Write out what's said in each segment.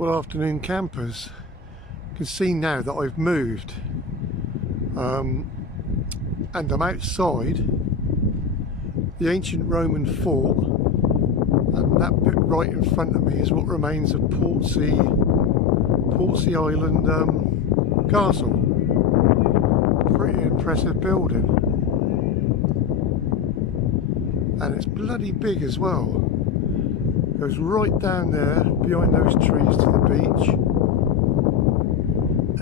Well, afternoon campers. You can see now that I've moved and I'm outside the ancient Roman fort, and that bit right in front of me is what remains of Portsea Island castle. Pretty impressive building, and it's bloody big as well. Goes right down there behind those trees to the beach,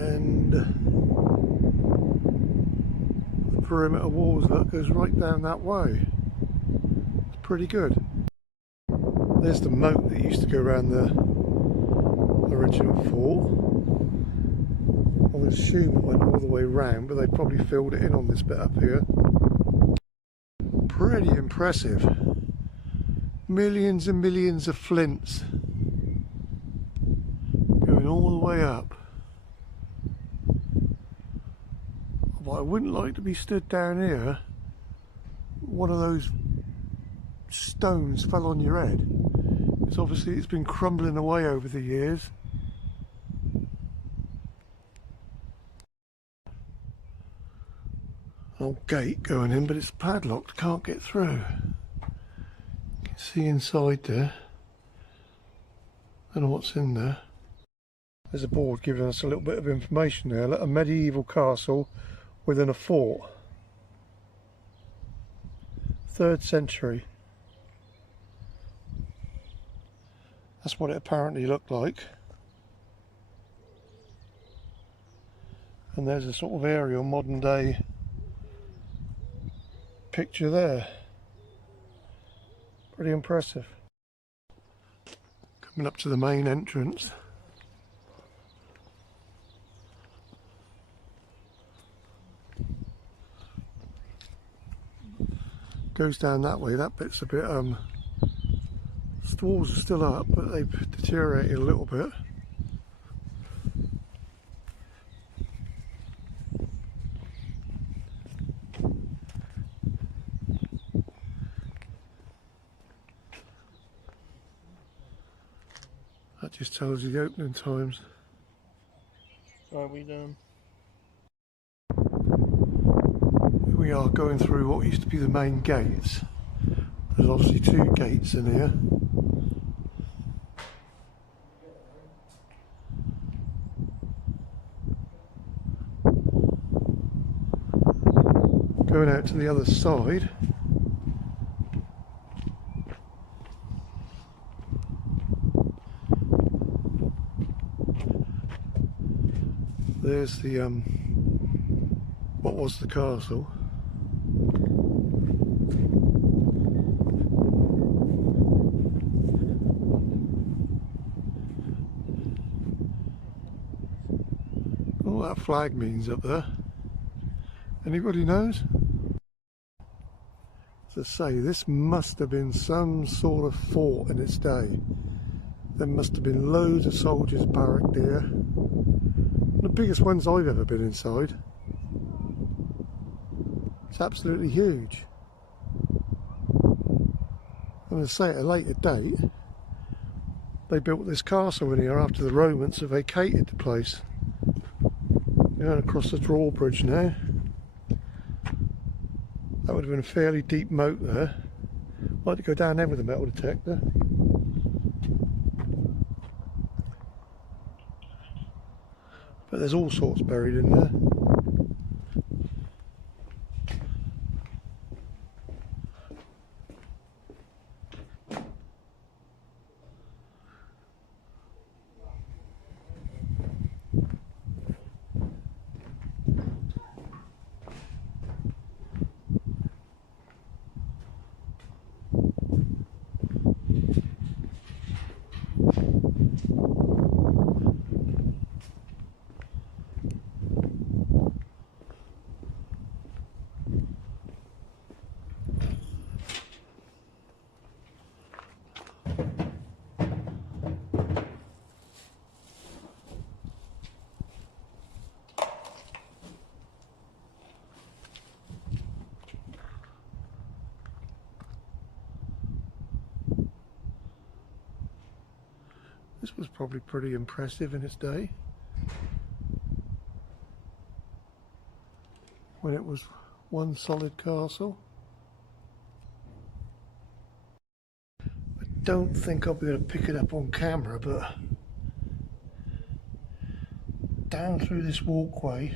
and the perimeter walls, look, goes right down that way. It's pretty good. There's the moat that used to go around the original fort. I would assume it went all the way round, but they probably filled it in on this bit up here. Pretty impressive. Millions and millions of flints going all the way up. But I wouldn't like to be stood down here. One of those stones fell on your head. It's obviously it's been crumbling away over the years. Old gate going in, but it's padlocked, can't get through. See inside there. Don't know what's in there. There's a board giving us a little bit of information there. A medieval castle within a fort. 3rd century. That's what it apparently looked like. And there's a sort of aerial modern day picture there. Pretty impressive. Coming up to the main entrance. Goes down that way. That bit's a bit the walls are still up, but they've deteriorated a little bit. That just tells you the opening times. Are we done? Here we are going through what used to be the main gates. There's obviously 2 gates in here. Going out to the other side. There's the what was the castle. What that flag means up there. Anybody knows? As I say, this must have been some sort of fort in its day. There must have been loads of soldiers barracked here. The biggest ones I've ever been inside. It's absolutely huge. I'm going to say at a later date, they built this castle in here after the Romans have vacated the place. Going across the drawbridge now. That would have been a fairly deep moat there. I'd like to go down there with a metal detector. But there's all sorts buried in there. This was probably pretty impressive in its day, when it was one solid castle. I don't think I'll be able to pick it up on camera, but down through this walkway,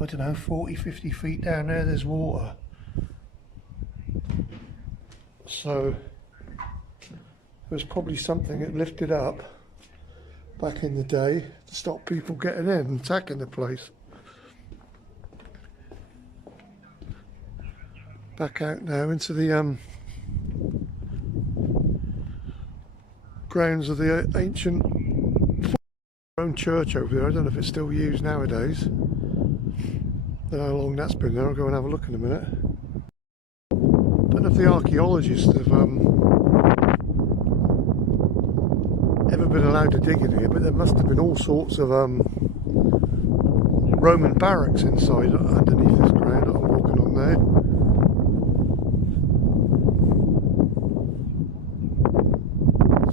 I don't know, 40-50 feet down there's water. So it was probably something that lifted up back in the day to stop people getting in and attacking the place. Back out now into the grounds of the ancient own church over there. I don't know if it's still used nowadays. I don't know how long that's been there. I'll go and have a look in a minute. I don't know if the archaeologists have ever been allowed to dig in here, but there must have been all sorts of Roman barracks inside underneath this ground that I'm walking on now.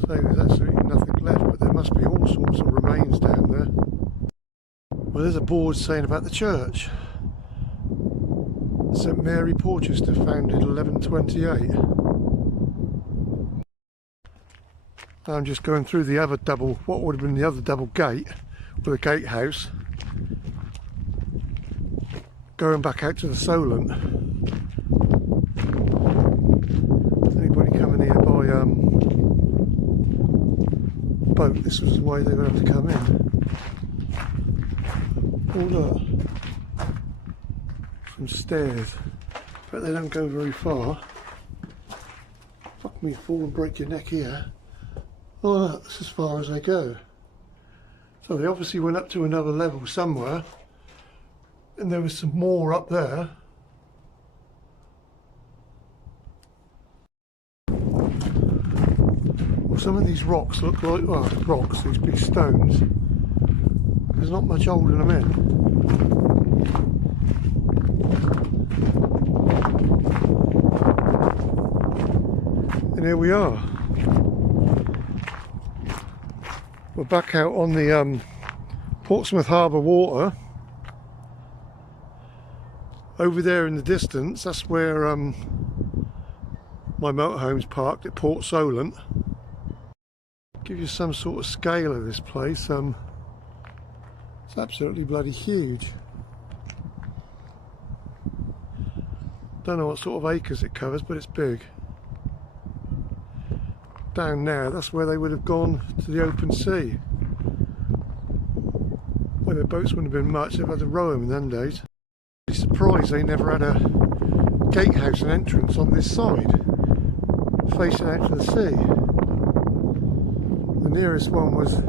So there's absolutely nothing left, but there must be all sorts of remains down there. Well, there's a board saying about the church. St Mary Porchester, founded 1128. I'm just going through the other double, what would have been the other double gate, with a gatehouse, going back out to the Solent. Anybody coming here by boat, this was the way they would have to come in. Oh look, some stairs, but they don't go very far. Fuck me, fall and break your neck here. Oh, that's as far as they go. So they obviously went up to another level somewhere, and there was some more up there. Well, some of these rocks look like, well, rocks, these big stones. There's not much holding them in. And here we are. We're back out on the Portsmouth Harbour water. Over there in the distance, that's where my motorhome's parked at Port Solent. Give you some sort of scale of this place. It's absolutely bloody huge. Don't know what sort of acres it covers, but it's big. Down there, that's where they would have gone to the open sea. Where their boats wouldn't have been much, they've had to row them in them days. I'm surprised they never had a gatehouse and entrance on this side, facing out to the sea. The nearest one was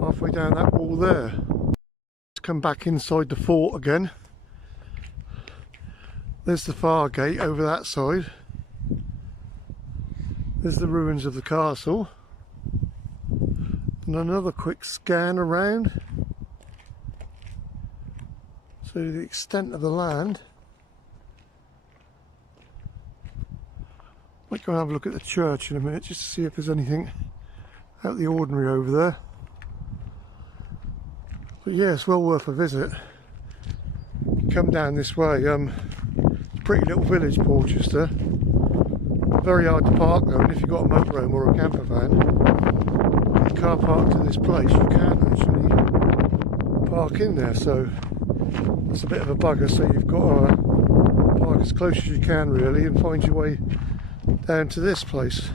halfway down that wall there. Let's come back inside the fort again. There's the far gate over that side. There's the ruins of the castle. And another quick scan around. So the extent of the land. Might go and have a look at the church in a minute just to see if there's anything out of the ordinary over there. But yeah, it's well worth a visit. Come down this way. Pretty little village, Porchester. Very hard to park though, and if you've got a motorhome or a camper van, get your car parked in this place, you can actually park in there. So it's a bit of a bugger, so you've got to park as close as you can really and find your way down to this place.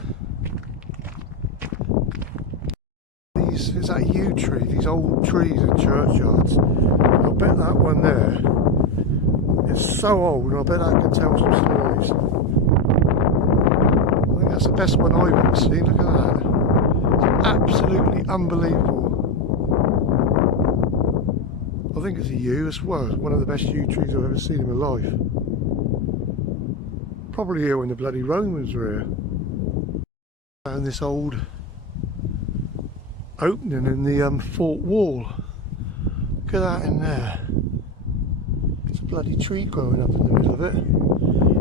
Is that yew tree, these old trees in churchyards. I bet that one there is so old, and I bet that can tell some stories. I think that's the best one I've ever seen. Look at that. It's absolutely unbelievable. I think it's a yew as well. It's one of the best yew trees I've ever seen in my life. Probably here when the bloody Romans were here. And this old opening in the fort wall. Look at that in there. It's a bloody tree growing up in the middle of it.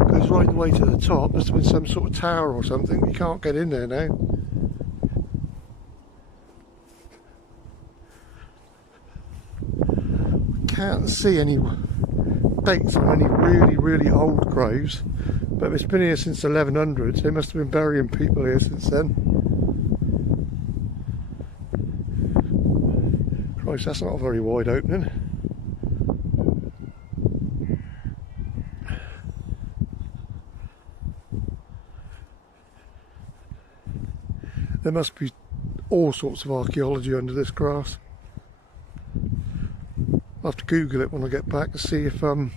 Goes right the way to the top. Must have been some sort of tower or something. You can't get in there now. can't see any dates on any really old graves, but if it's been here since 1100s, they must have been burying people here since then. Christ, that's not a very wide opening. There must be all sorts of archaeology under this grass. I'll have to Google it when I get back to see if any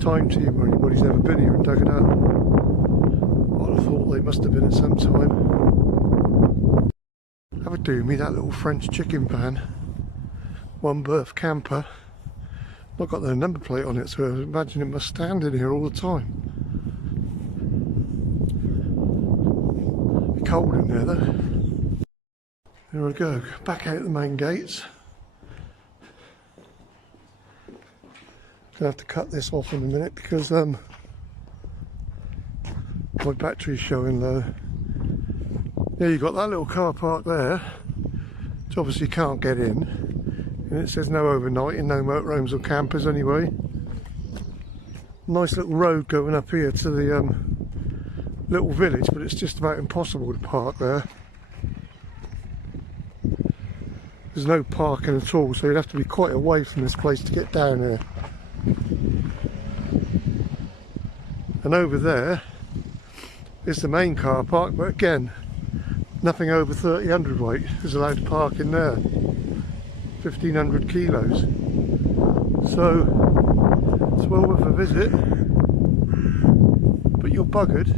time team or anybody's ever been here and dug it up. Well, I thought they must have been at some time. Have a do me, that little French chicken van, one berth camper. Not got their number plate on it, so I imagine it must stand in here all the time. Cold in there though. There we go, back out the main gates. Gonna have to cut this off in a minute because my battery's showing low. Yeah, you've got that little car park there, which obviously can't get in, and it says no overnighting, no motorhomes or campers anyway. Nice little road going up here to the little village, but it's just about impossible to park there. There's no parking at all, so you'd have to be quite away from this place to get down here. And over there is the main car park, but again, nothing over 30 hundredweight is allowed to park in there. 1500 kilos. So it's well worth a visit, but you're buggered